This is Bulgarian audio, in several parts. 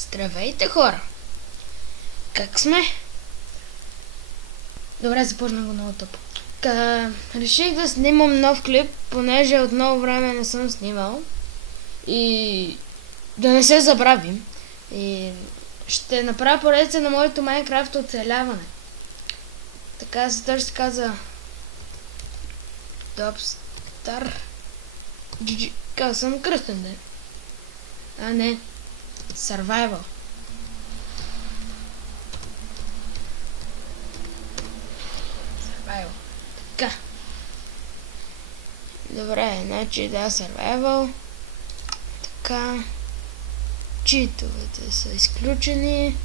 Здравейте, хора! Как сме? Добре, започна го много тъпо. Реших да снимам нов клип, понеже от много време не съм снимал. И да не се забравим. И ще направя поредица на моето Майнкрафт оцеляване. Така се каза Topstar. Каза съм кръстен ден. А не, Survival. Така. Добре, значи да, Survival. Така. Читовете са изключени.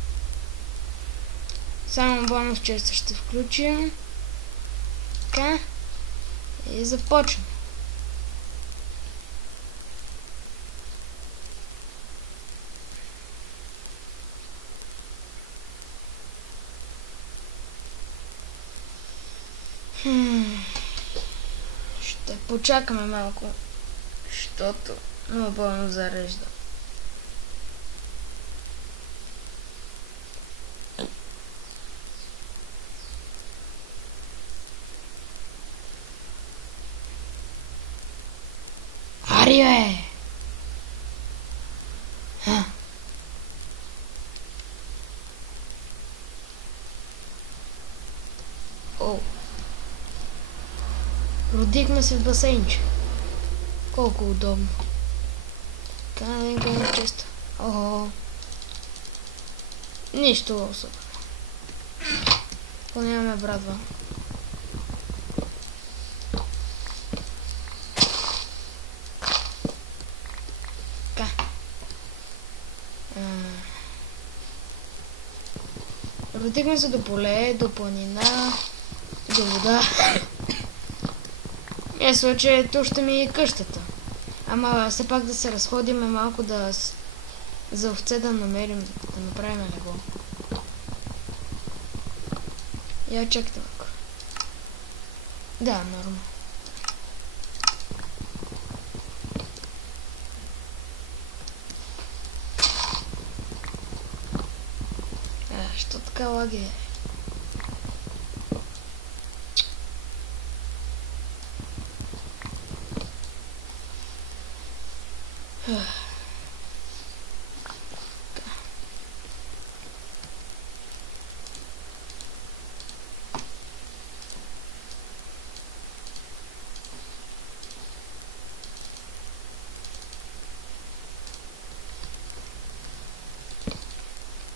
Само бонус честа ще включим. Така. И започваме. Ще почакаме малко, защото много пълно зарежда. Ари, бе! О! Родихме се в басейнче. Колко удобно. Така да не го често. Ого. Нищо особено. Поне ме брадва. Така. Родихме се до поле, до планина, до вода. Мисля, че тук ще ми е къщата. Ама все пак да се разходиме малко за овце да намерим, да направим легло. Я чакайте малко. Да, нормално. Що така лаги е?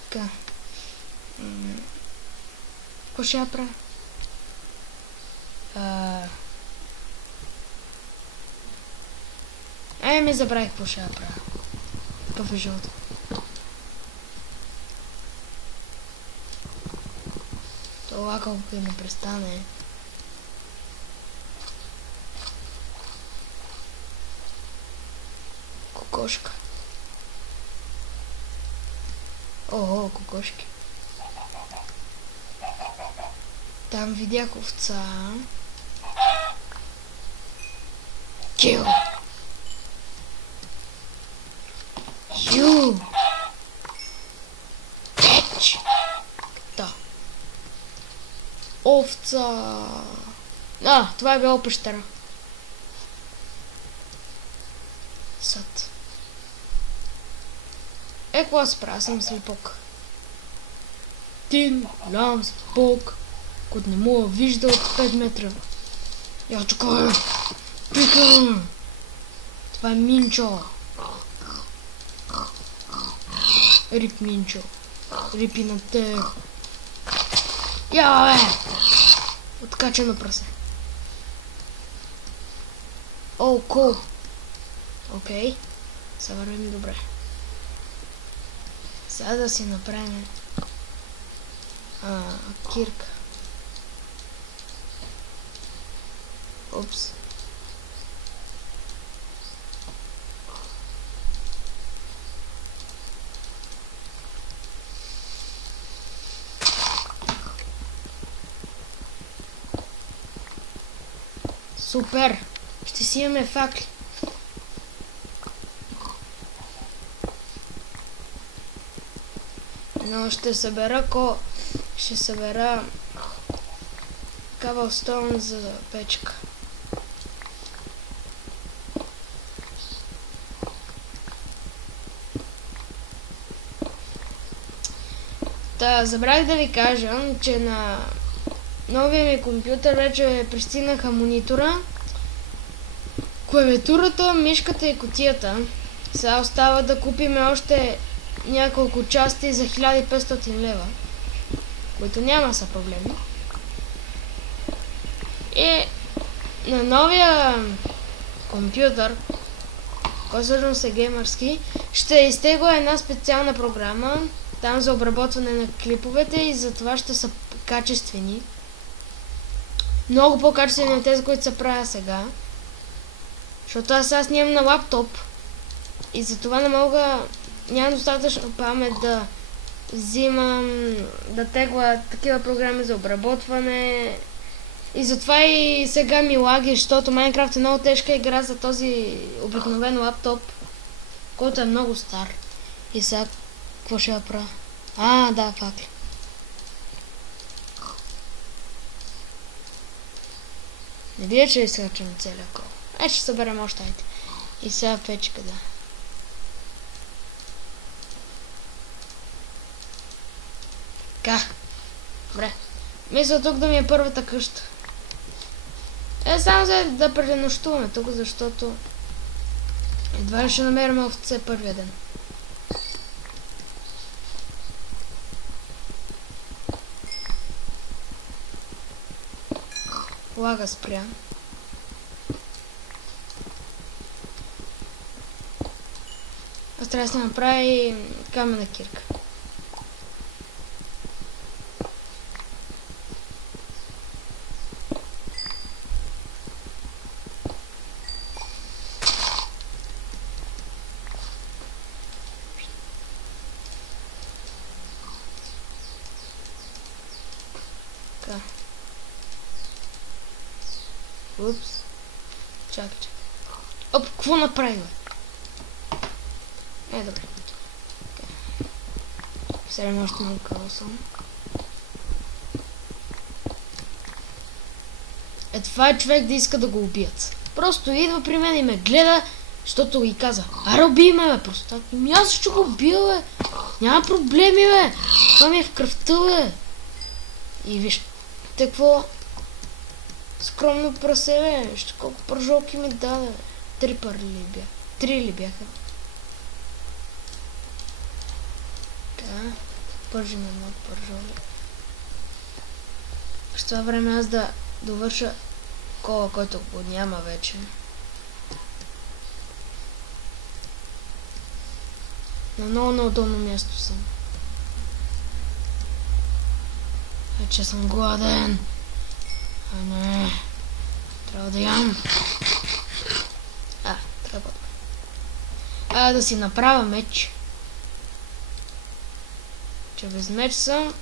Така. Какво ще я правя? Ми забравих какво ще я правя. Какъв е жълто. Това колко не престане. Кокошка. Ого, кокошки. Там видях овца. Кил. Ю. Теч. Да. Овца. Това е било пещера. Съд. Какво се правя? Съм слепок. Тин, голям слепок, който не мога вижда от 5 метра. Я чакай! Пикам! Това е Минчо. Рип, Минчо. Рипи на теб. Я, бе! Откачено прасе. О, кул. Окей. Сега вървим добре. Сега да си направим кирка. Упс. Супер! Ще си имаме факли. Но ще събера кабелстоун за печка. Забравих да ви кажа, че на новия ми компютър вече пристигнаха монитора, клавиатурата, мишката и кутията. Сега остава да купим още няколко части за 1500 лева, които няма са проблеми. И на новия компютър, който всъщност се геймърски, ще изтегла една специална програма там за обработване на клиповете и затова ще са качествени. Много по-качествени от тези, които се правя сега. Защото аз сега снимам на лаптоп и затова не мога, нямам достатъчно памет да взимам, да тегла такива програми за обработване. И затова и сега ми лаги, защото Майнкрафт е много тежка игра за този обикновен лаптоп, който е много стар. И сега, какво ще я правя? Да, факли. Не вие, че изкачваме целия кол. Ще съберем още айти. И сега печка, да. Така. Добре. Мисля тук да ми е първата къща. Само за да пренощуваме тук, защото едва ли ще намерим овце първия ден. Лага спря. Аз трябва да се направя и камена кирка. Така. Упс. Чакай. Оп, какво направи, бе? Добре. Сега още много калсон. Това е човек да иска да го убият. Просто идва при мен и ме гледа, защото ги каза: аре, убий ме, бе, просто так. Аз ще го убия, бе. Няма проблеми, бе. Това ми е в кръвта, бе. И виж, какво скромно прасе, бе. Вижте колко пържолки ми даде, бе. 3 пари ли бяха? 3 ли бяха? Така, пържим едно от пържоли. През това време аз да довърша кола, който го няма вече. На много неудобно място съм. Вече съм гладен. Не. Трябва да ям. Трябва да си направя меч. Че без меч съм.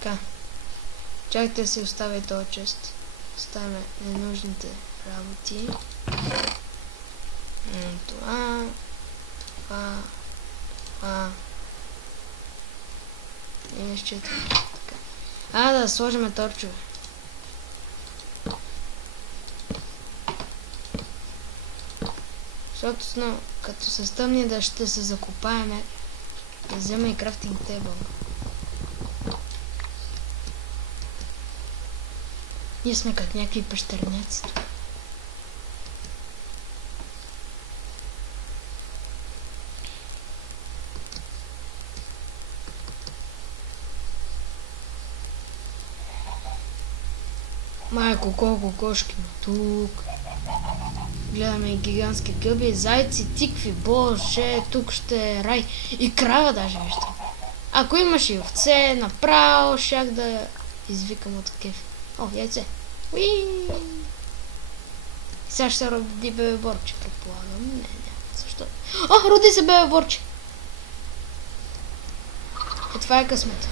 Така. Чакайте да си оставя този чест. Оставяме ненужните работи. Това. И нещо е така. Да сложим торчове. Защото като се стъмни да ще се закопаеме, да взема и крафтинг тейбъл. Ние сме като някакви пещерняци. Майко, колко кошки има тук. Гледаме и гигантски гъби, зайци, тикви, боже, тук ще е рай. И крава даже виждам. Ако имаш и овце, направо щях да извикам от кеф. Яйце. Уии! Сега ще се роди бебеборче, предполагам. Не, защо? Роди се бебеборче. Това е късмет.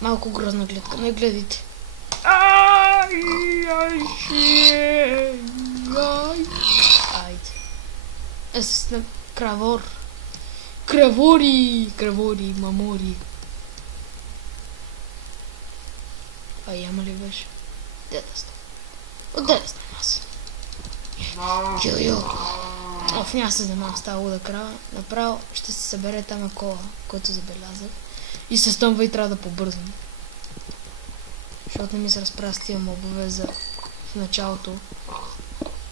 Малко грозна гледка, не гледайте. Айде. Естествено, кравор. Кравори, мамори. Яма ли беше? Де да стане? Отде да стане аз? Йо. Няма се занимавам с тази луда крава. Направо ще се събере там кола, който забелязах. И се стъмва и трябва да побързам. Защото не ми се разправя с тия мобове за в началото.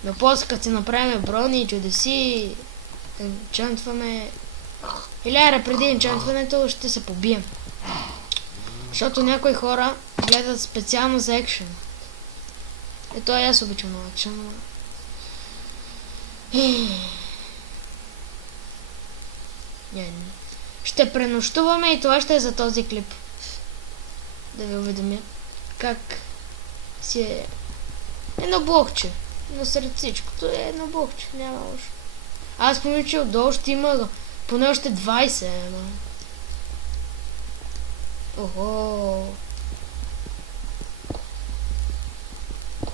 Но после като си направим брони и чудеси, енчантваме. Или преди енчантването ще се побием. Защото някои хора гледат специално за екшен. Ето аз обичам на екшен. Ще пренощуваме и това ще е за този клип. Да ви уведомя как си е едно блокче. Но сред всичкото е едно блокче. Няма лошо. Аз помня, че отдолу ще има поне още 20. Охо.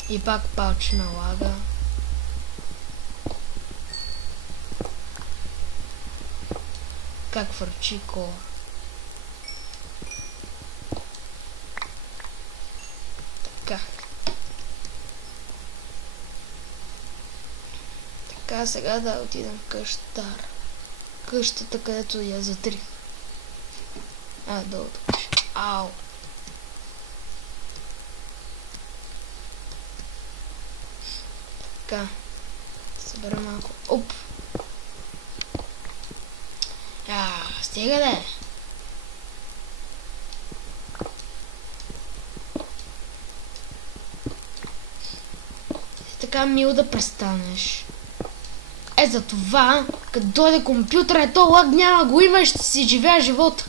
И пак палч налага. Как върчи кола. Така. Така, сега да отидем в къщата. Къщата, където я затрих. Долу тук. Ау. Така. Събера малко. Оп. Стига да е. Така мил да престанеш. За това, като дойде компютъра, то лаг няма го има и ще си живея живота.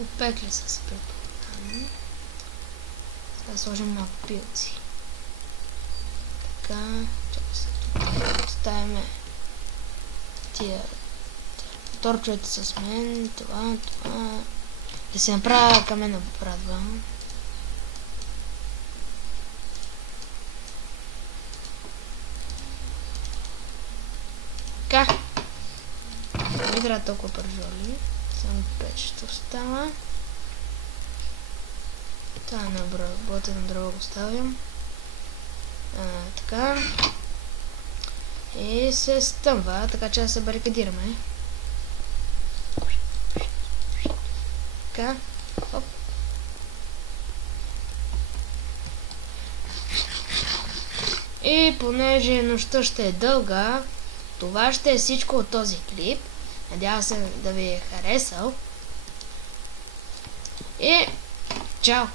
Опекли са се предполагаме. Сега сложим малко пилци. Така, чакай се тук. Оставяме тия торчовете с мен, това. Да си направя камена брадва. Така. Не трябва толкова пържоли. Само 5 ще остава. Това е на дрова го ставям. Така. И се стъмва, така че да се барикадираме. Така. Хоп. И понеже нощта ще е дълга, това ще е всичко от този клип. Надявам се да ви е харесал. И чао!